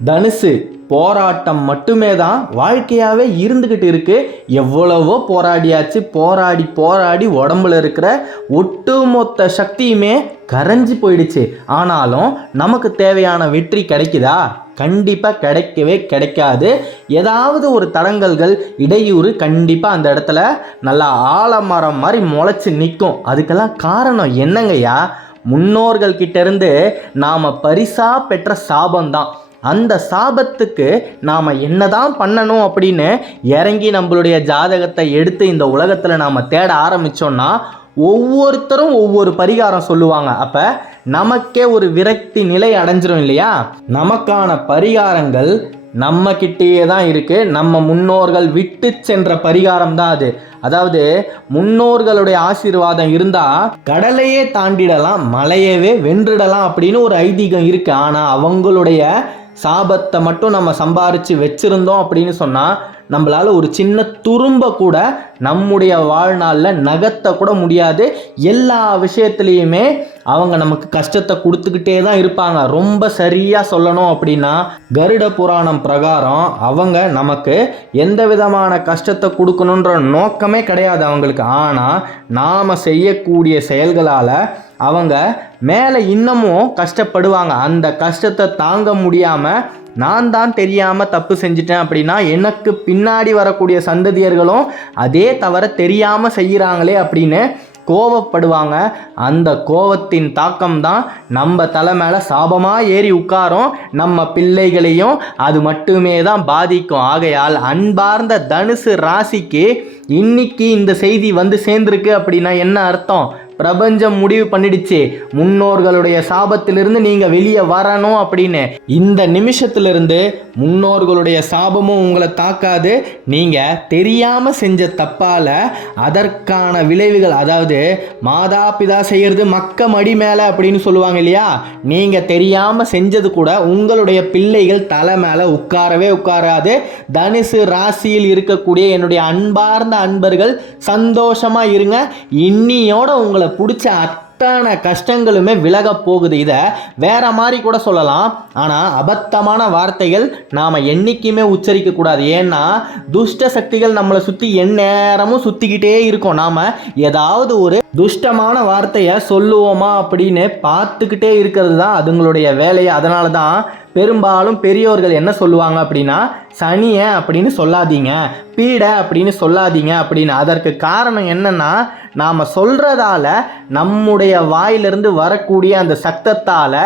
தனுசு போராட்டம் மட்டுமே தான் வாழ்க்கையாகவே இருந்துக்கிட்டு இருக்கு. எவ்வளவோ போராடியாச்சு. போராடி போராடி உடம்புல இருக்கிற ஒட்டுமொத்த சக்தியுமே கரைஞ்சி போயிடுச்சு. ஆனாலும் நமக்கு தேவையான வெற்றி கிடைக்குதா? கண்டிப்பாக கிடைக்கவே கிடைக்காது. ஏதாவது ஒரு தடங்கல்கள், இடையூறு கண்டிப்பாக அந்த இடத்துல நல்லா ஆலமரம் மாதிரி முளைச்சி நிற்கும். அதுக்கெல்லாம் காரணம் என்னங்கய்யா? முன்னோர்கள் கிட்ட இருந்து நாம் பரிசாக பெற்ற சாபம்தான். அந்த சாபத்துக்கு நாம் என்னதான் பண்ணணும் அப்படின்னு இறங்கி நம்மளுடைய ஜாதகத்தை எடுத்து இந்த உலகத்தில் நாம் தேட ஆரம்பித்தோன்னா ஒவ்வொருத்தரும் ஒவ்வொரு பரிகாரம் சொல்லுவாங்க. அப்போ நமக்கே ஒரு விரக்தி நிலை அடைஞ்சிரும் இல்லையா? நமக்கான பரிகாரங்கள் நம்ம கிட்டேயே தான் இருக்குது. நம்ம முன்னோர்கள் விட்டு சென்ற பரிகாரம் தான் அது. அதாவது முன்னோர்களுடைய ஆசீர்வாதம் இருந்தால் கடலையே தாண்டிடலாம், மலையவே வென்றிடலாம் அப்படின்னு ஒரு ஐதீகம் இருக்குது. ஆனால் அவங்களுடைய சாபத்தை மட்டும் நம்ம சம்பாரித்து வச்சுருந்தோம் அப்படின்னு சொன்னால் நம்மளால் ஒரு சின்ன துரும்ப கூட நம்முடைய வாழ்நாளில் நகர்த்த கூட முடியாது. எல்லா விஷயத்துலேயுமே அவங்க நமக்கு கஷ்டத்தை கொடுத்துக்கிட்டே தான் இருப்பாங்க. ரொம்ப சரியாக சொல்லணும் அப்படின்னா கருட புராணம் பிரகாரம் அவங்க நமக்கு எந்த விதமான கஷ்டத்தை கொடுக்கணுன்ற நோக்கமே கிடையாது அவங்களுக்கு. ஆனால் நாம் செய்யக்கூடிய செயல்களால் அவங்க மேலே இன்னமும் கஷ்டப்படுவாங்க. அந்த கஷ்டத்தை தாங்க முடியாமல் நான் தான் தெரியாமல் தப்பு செஞ்சிட்டேன் அப்படின்னா எனக்கு பின்னாடி வரக்கூடிய சந்ததியர்களும் அதே தவிர தெரியாமல் செய்கிறாங்களே அப்படின்னு கோவப்படுவாங்க. அந்த கோவத்தின் தாக்கம் தான் நம்ம தலை மேலே சாபமாக ஏறி உட்காரும். நம்ம பிள்ளைகளையும் அது மட்டுமே தான் பாதிக்கும். ஆகையால் அன்பார்ந்த தனுசு ராசிக்கு இன்னைக்கு இந்த செய்தி வந்து சேர்ந்துருக்கு அப்படின்னா என்ன அர்த்தம்? பிரபஞ்சம் முடிவு பண்ணிடுச்சு, முன்னோர்களுடைய சாபத்திலிருந்து நீங்கள் வெளியே வரணும் அப்படின்னு. இந்த நிமிஷத்திலிருந்து முன்னோர்களுடைய சாபமும் உங்களை தாக்காது. நீங்கள் தெரியாமல் செஞ்ச தப்பால் அதற்கான விளைவுகள், அதாவது மாதா பிதா செய்கிறது மக்க மடி மேலே அப்படின்னு சொல்லுவாங்க இல்லையா? நீங்கள் தெரியாமல் செஞ்சது கூட உங்களுடைய பிள்ளைகள் தலை மேலே உட்காரவே உட்காராது. தனுசு ராசியில் இருக்கக்கூடிய என்னுடைய அன்பார்ந்த அன்பர்கள் சந்தோஷமாக இருங்க. இன்னியோட உங்களை பிடிச்ச அத்தனை கஷ்டங்களுமே விலக போகுது. இதை வேற மாதிரி கூட சொல்லலாம். ஆனால் அபத்தமான வார்த்தைகள் நாம் என்றைக்குமே உச்சரிக்க கூடாது. ஏன்னா துஷ்ட சக்திகள் நம்மளை சுற்றி எந்நேரமும் சுற்றிக்கிட்டே இருக்கும். நாம் ஏதாவது ஒரு துஷ்டமான வார்த்தையை சொல்லுவோமா அப்படின்னு பார்த்துக்கிட்டே இருக்கிறது தான் அதுங்களுடைய வேலையை. அதனால தான் பெரும்பாலும் பெரியோர்கள் என்ன சொல்லுவாங்க அப்படின்னா, சனியை அப்படின்னு சொல்லாதீங்க, பீடை அப்படின்னு சொல்லாதீங்க அப்படின்னு. அதற்கு காரணம் என்னன்னா, நாம் சொல்கிறதால நம்முடைய வாயிலிருந்து வரக்கூடிய அந்த சத்தத்தால்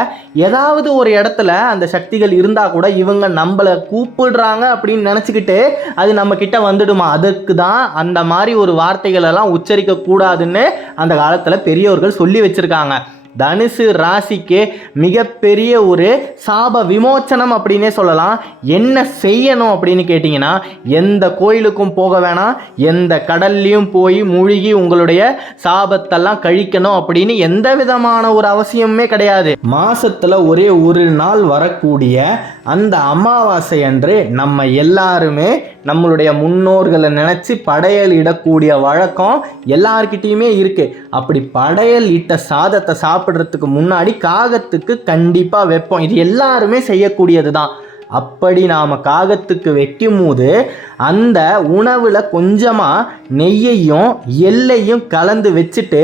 ஏதாவது ஒரு இடத்துல அந்த சக்திகள் இருந்தால் கூட இவங்க நம்மளை கூப்பிடுறாங்க அப்படின்னு நினச்சிக்கிட்டு அது நம்மக்கிட்ட வந்துடுமா. அதுக்கு தான் அந்த மாதிரி ஒரு வார்த்தைகளெல்லாம் உச்சரிக்கக்கூடாதுன்னு அந்த காலத்தில் பெரியோர்கள் சொல்லி வச்சுருக்காங்க. தனுசு ராசிக்கு மிகப்பெரிய ஒரு சாப விமோச்சனம் அப்படின்னே சொல்லலாம். என்ன செய்யணும் அப்படின்னு கேட்டிங்கன்னா, எந்த கோயிலுக்கும் போக வேணாம், எந்த கடல்லையும் போய் மூழ்கி உங்களுடைய சாபத்தெல்லாம் கழிக்கணும் அப்படின்னு எந்த விதமான ஒரு அவசியமே கிடையாது. மாசத்துல ஒரே ஒரு நாள் வரக்கூடிய அந்த அமாவாசை அன்று நம்ம எல்லாருமே நம்மளுடைய முன்னோர்களை நினச்சி படையல் இடக்கூடிய வழக்கம் எல்லார்கிட்டையுமே இருக்குது. அப்படி படையல் இட்ட சாதத்தை சாப்பிட்றதுக்கு முன்னாடி காகத்துக்கு கண்டிப்பாக வைப்போம். இது எல்லாருமே செய்யக்கூடியது தான். அப்படி நாம் காகத்துக்கு வைக்கும் போது அந்த உணவில் கொஞ்சமாக நெய்யையும் எள்ளையும் கலந்து வச்சுட்டு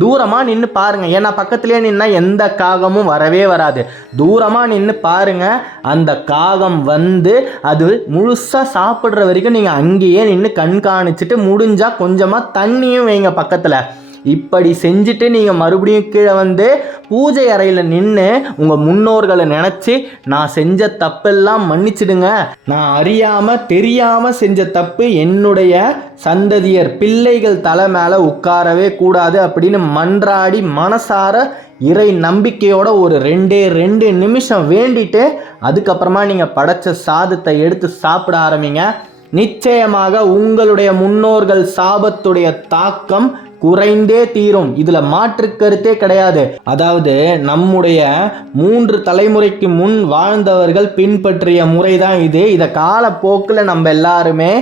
தூரமாக நின்று பாருங்கள். ஏன்னா பக்கத்துலேயே நின்னா எந்த காகமும் வரவே வராது. தூரமாக நின்று பாருங்கள். அந்த காகம் வந்து அது முழுசாக சாப்பிட்ற வரைக்கும் நீங்கள் அங்கேயே நின்று கண்காணிச்சுட்டு முடிஞ்சால் கொஞ்சமாக தண்ணியும் வைங்க பக்கத்தில். இப்படி செஞ்சுட்டு நீங்கள் மறுபடியும் கீழே வந்து பூஜை அறையில் நின்று உங்கள் முன்னோர்களை நினச்சி, நான் செஞ்ச தப்பெல்லாம் மன்னிச்சிடுங்க, நான் அறியாமல் தெரியாமல் செஞ்ச தப்பு என்னுடைய சந்ததியர் பிள்ளைகள் தலை மேலே உட்காரவே கூடாது அப்படின்னு மன்றாடி மனசார இறை நம்பிக்கையோட ஒரு 2 நிமிஷம் வேண்டிட்டு அதுக்கப்புறமா நீங்கள் படைச்ச சாதத்தை எடுத்து சாப்பிட ஆரம்பிங்க. நிச்சயமாக உங்களுடைய முன்னோர்கள் சாபத்துடைய தாக்கம் குறைந்தே தீரும். இதுல மாற்று கருத்தே கிடையாது. அதாவது நம்முடைய 3 தலைமுறைக்கு முன் வாழ்ந்தவர்கள் பின்பற்றிய முறைதான் இது. இதை காலப்போக்கில் நம்ம எல்லாருமே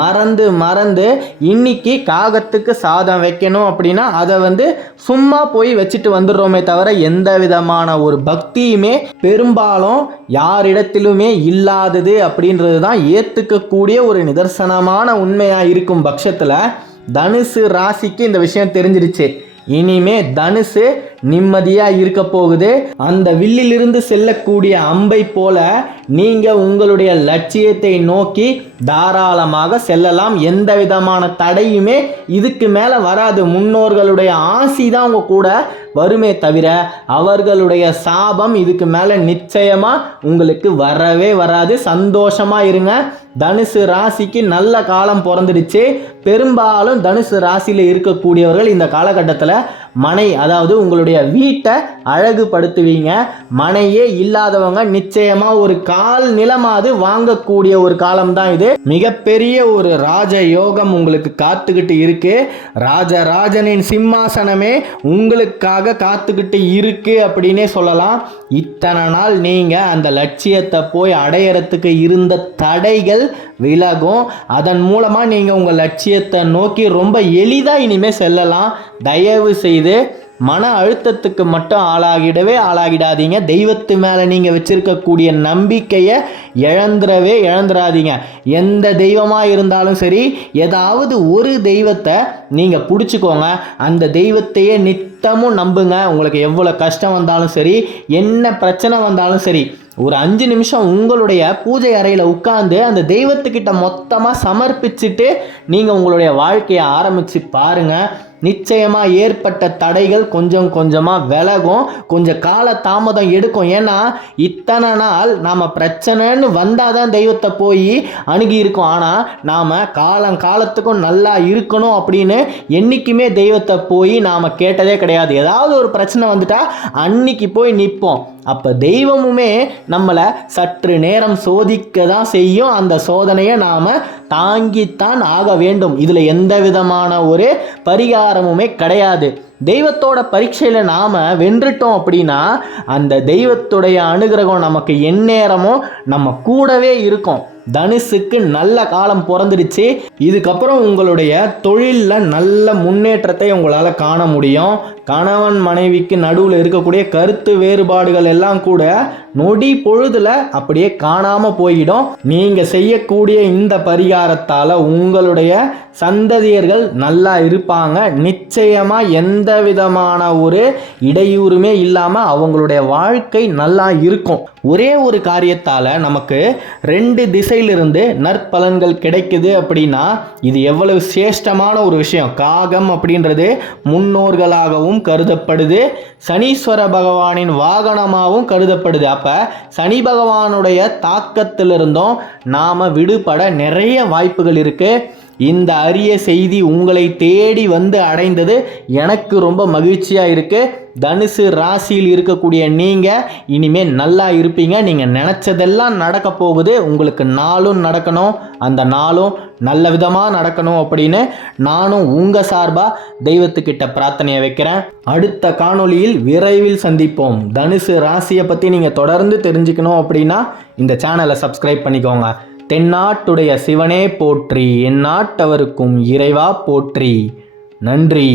மறந்து மறந்து இன்னைக்கு காகத்துக்கு சாதம் வைக்கணும் அப்படின்னா அதை சும்மா போய் வச்சுட்டு வந்துடுறோமே தவிர எந்த விதமான ஒரு பக்தியுமே பெரும்பாலும் யாரிடத்திலுமே இல்லாதது அப்படின்றது தான் ஏற்றுக்கக்கூடிய ஒரு நிதர்சனமான உண்மையாக இருக்கும் பட்சத்தில் தனுசு ராசிக்கு இந்த விஷயம் தெரிஞ்சிருச்சு. இனிமே தனுசு நிம்மதியாக இருக்க போகுது. அந்த வில்லிலிருந்து செல்லக்கூடிய அம்பை போல நீங்கள் உங்களுடைய லட்சியத்தை நோக்கி தாராளமாக செல்லலாம். எந்த விதமான தடையுமே இதுக்கு மேலே வராது. முன்னோர்களுடைய ஆசி தான் உங்கள் கூட வருமே தவிர அவர்களுடைய சாபம் இதுக்கு மேலே நிச்சயமாக உங்களுக்கு வரவே வராது. சந்தோஷமாக இருங்க. தனுசு ராசிக்கு நல்ல காலம் பிறந்துடுச்சு. பெரும்பாலும் தனுசு ராசியில் இருக்கக்கூடியவர்கள் இந்த காலகட்டத்தில் மனை, அதாவது உங்களுடைய வீட்டை அழகுபடுத்துவீங்க. மனையே இல்லாதவங்க நிச்சயமா ஒரு கால் நிலமாவது வாங்கக்கூடிய ஒரு காலம் தான் இது. மிகப்பெரிய ஒரு ராஜ யோகம் உங்களுக்கு காத்துக்கிட்டு இருக்கு. ராஜராஜனின் சிம்மாசனமே உங்களுக்காக காத்துக்கிட்டு இருக்கு அப்படின்னே சொல்லலாம். இத்தனை நாள் நீங்க அந்த லட்சியத்தை போய் அடையறதுக்கு இருந்த தடைகள் விலகும். அதன் மூலமா நீங்க உங்க லட்சியத்தை நோக்கி ரொம்ப எளிதா இனிமே செல்லலாம். தயவு செய்து மன அழுத்தத்துக்கு மட்டும் ஆளாகிடாதீங்க. தெய்வத்து மேலே நீங்கள் வச்சிருக்கக்கூடிய நம்பிக்கையை இழந்துடாதீங்க. எந்த தெய்வமாக இருந்தாலும் சரி, ஏதாவது ஒரு தெய்வத்தை நீங்கள் பிடிச்சிக்கோங்க. அந்த தெய்வத்தையே நித்தமும் நம்புங்க. உங்களுக்கு எவ்வளோ கஷ்டம் வந்தாலும் சரி, என்ன பிரச்சனை வந்தாலும் சரி, ஒரு 5 நிமிஷம் உங்களுடைய பூஜை அறையில் உட்கார்ந்து அந்த தெய்வத்துக்கிட்ட மொத்தமாக சமர்ப்பிச்சுட்டு நீங்கள் உங்களுடைய வாழ்க்கையை ஆரம்பித்து பாருங்கள். நிச்சயமாக ஏற்பட்ட தடைகள் கொஞ்சம் கொஞ்சமாக விலகும். கொஞ்சம் கால தாமதம் எடுக்கும். ஏன்னா இத்தனை நாள் நாம் பிரச்சனைன்னு வந்தால் தான் தெய்வத்தை போய் அணுகி இருக்கோம். ஆனால் நாம் காலத்துக்கும் நல்லா இருக்கணும் அப்படின்னு என்றைக்குமே தெய்வத்தை போய் நாம் கேட்டதே கிடையாது. ஏதாவது ஒரு பிரச்சனை வந்துட்டா அன்னைக்கு போய் நிற்போம். அப்போ தெய்வமுமே நம்மளை சற்று நேரம் சோதிக்க தான் செய்யும். அந்த சோதனையை நாம் தாங்கித்தான் ஆக வேண்டும். இதில் எந்த விதமான ஒரு பரிகாரமுமே கிடையாது. தெய்வத்தோட பரீட்சையில் நாம் வென்றுட்டோம் அப்படின்னா அந்த தெய்வத்துடைய அனுகிரகம் நமக்கு எந்நேரமும் நம்ம கூடவே இருக்கும். தனுசுக்கு நல்ல காலம் பிறந்துடுச்சு. இதுக்கப்புறம் உங்களுடைய தொழிலில் நல்ல முன்னேற்றத்தை உங்களால் காண முடியும். கணவன் மனைவிக்கு நடுவில் இருக்கக்கூடிய கருத்து வேறுபாடுகள் எல்லாம் கூட நொடி பொழுதுல அப்படியே காணாமல் போயிடும். நீங்கள் செய்யக்கூடிய இந்த பரிகாரத்தால் உங்களுடைய சந்ததியர்கள் நல்லா இருப்பாங்க. நிச்சயமாக எந்த விதமான ஒரு இடையூறுமே இல்லாமல் அவங்களுடைய வாழ்க்கை நல்லா இருக்கும். ஒரே ஒரு காரியத்தால் நமக்கு 2 திசையிலிருந்து நற்பலன்கள் கிடைக்குது அப்படின்னா இது எவ்வளவு சிரேஷ்டமான ஒரு விஷயம். காகம் அப்படின்றது முன்னோர்களாகவும் கருதப்படுது. சனீஸ்வர பகவானின் வாகனமாகவும் கருதப்படுது. அப்போ சனி பகவானுடைய தாக்கத்திலிருந்தும் நாம் விடுபட நிறைய வாய்ப்புகள் இருக்குது. இந்த அரிய செய்தி உங்களை தேடி வந்து அடைந்தது எனக்கு ரொம்ப மகிழ்ச்சியாக இருக்குது. தனுசு ராசியில் இருக்கக்கூடிய நீங்கள் இனிமேல் நல்லா இருப்பீங்க. நீங்கள் நினச்சதெல்லாம் நடக்க போகுது. உங்களுக்கு நாளும் நடக்கணும், அந்த நாளும் நல்ல விதமாக நடக்கணும் அப்படின்னு நானும் உங்கள் சார்பாக தெய்வத்துக்கிட்ட பிரார்த்தனையை வைக்கிறேன். அடுத்த காணொளியில் விரைவில் சந்திப்போம். தனுசு ராசியை பற்றி நீங்கள் தொடர்ந்து தெரிஞ்சுக்கணும் அப்படின்னா இந்த சேனலை சப்ஸ்கிரைப் பண்ணிக்கோங்க. தென்னாட்டுடைய சிவனே போற்றி, எந்நாட்டவருக்கும் இறைவா போற்றி. நன்றி.